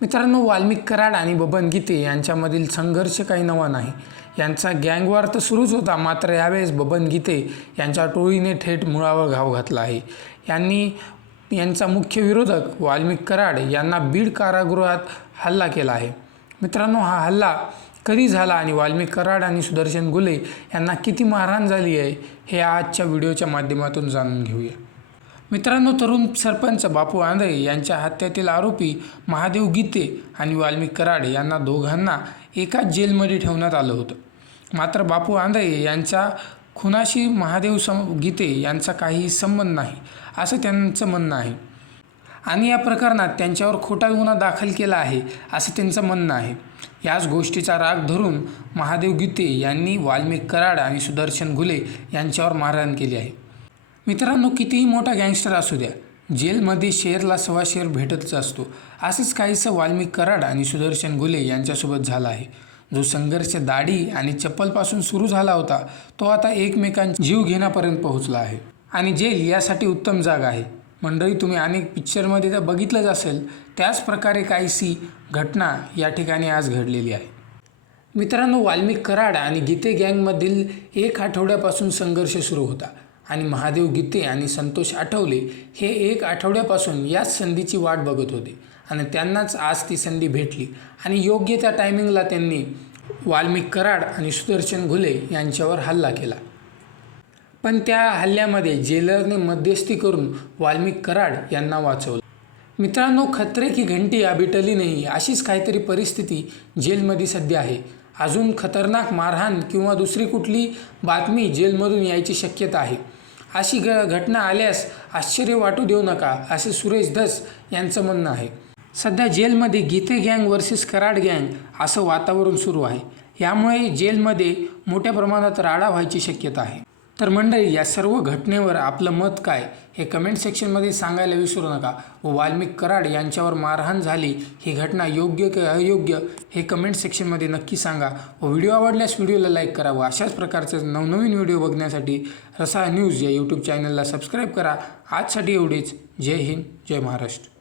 मित्रांनो वाल्मिक कराड आणि बबन गीते यांच्यामधील संघर्ष काही नवा नाही. यांचा गँगवार तर सुरूच होता मात्र यावेळेस बबन गीते यांच्या टोळीने थेट मुळावर घाव घातला आहे. यांनी यांचा मुख्य विरोधक वाल्मिक कराड यांना बीड कारागृहात हल्ला केला आहे. मित्रांनो हा हल्ला कधी झाला आणि वाल्मिक कराड आणि सुदर्शन गुले यांना किती मारहाण झाली आहे हे आजच्या व्हिडिओच्या माध्यमातून जाणून घेऊया. मित्रांनो तरुण सरपंच बापू आंधळे यांच्या हत्येतील आरोपी महादेव गीते आणि वाल्मिक कराड यांना दोघांना एकाच जेलमध्ये ठेवण्यात आलं होतं. मात्र बापू आंधळे यांच्या खुनाशी महादेव सम गीते यांचा काहीही संबंध नाही असं त्यांचं म्हणणं आहे. आणि या प्रकरणात त्यांच्यावर खोटा गुन्हा दाखल केला आहे असं त्यांचं म्हणणं आहे. याच गोष्टीचा राग धरून महादेव गीते यांनी वाल्मिक कराड आणि सुदर्शन घुले यांच्यावर मारहाण केली आहे. मित्रांनो कितीही मोठा गँगस्टर असू द्या जेलमध्ये शेअरला सव्वा शेअर भेटतच असतो. असंच काहीसं वाल्मिक कराड आणि सुदर्शन गुले यांच्यासोबत झाला आहे. जो संघर्ष दाढी आणि चप्पलपासून सुरू झाला होता तो आता एकमेकांचा जीव घेण्यापर्यंत पोहोचला आहे. आणि जेल यासाठी उत्तम जागा आहे. मंडळी तुम्ही अनेक पिक्चरमध्ये तर बघितलंच असेल त्याच प्रकारे काहीशी घटना या ठिकाणी आज घडलेली आहे. मित्रांनो वाल्मिक कराड आणि गीते गँगमधील एक आठवड्यापासून संघर्ष सुरू होता. आणि महादेव गीते आणि संतोष आठवले हे एक आठवड्यापासून याच संधीची वाट बघत होते. आणि त्यांनाच आज ती संधी भेटली. आणि योग्य त्या टायमिंगला त्यांनी वाल्मिक कराड आणि सुदर्शन घुले यांच्यावर हल्ला केला. पण त्या हल्ल्यामध्ये जेलरने मध्यस्थी करून वाल्मिक कराड यांना वाचवलं. मित्रांनो खतरे की घंटी आबिटली नाही अशीच काहीतरी परिस्थिती जेलमध्ये सध्या आहे. अजून खतरनाक मारहाण किंवा दुसरी कुठली बातमी जेलमधून यायची शक्यता आहे. अशी ग घटना आल्यास आश्चर्य वाटू देऊ नका असे सुरेश धस यांचं म्हणणं आहे. सध्या जेलमध्ये गीते गँग वर्सेस कराड गँग असं वातावरण सुरू आहे. यामुळे जेलमध्ये मोठ्या प्रमाणात राडा व्हायची शक्यता आहे. तर मंडळी या सर्व घटनेवर आपलं मत काय हे कमेंट सेक्शनमध्ये सांगायला विसरू नका. व वाल्मिक कराड यांच्यावर मारहाण झाली ही घटना योग्य की अयोग्य हे कमेंट सेक्शनमध्ये नक्की सांगा. व व्हिडिओ आवडल्यास व्हिडिओला लाईक करा व अशाच प्रकारचे नवनवीन व्हिडिओ बघण्यासाठी रसा न्यूज या यूट्यूब चॅनलला सबस्क्राईब करा. आजसाठी एवढेच. जय हिंद जय महाराष्ट्र.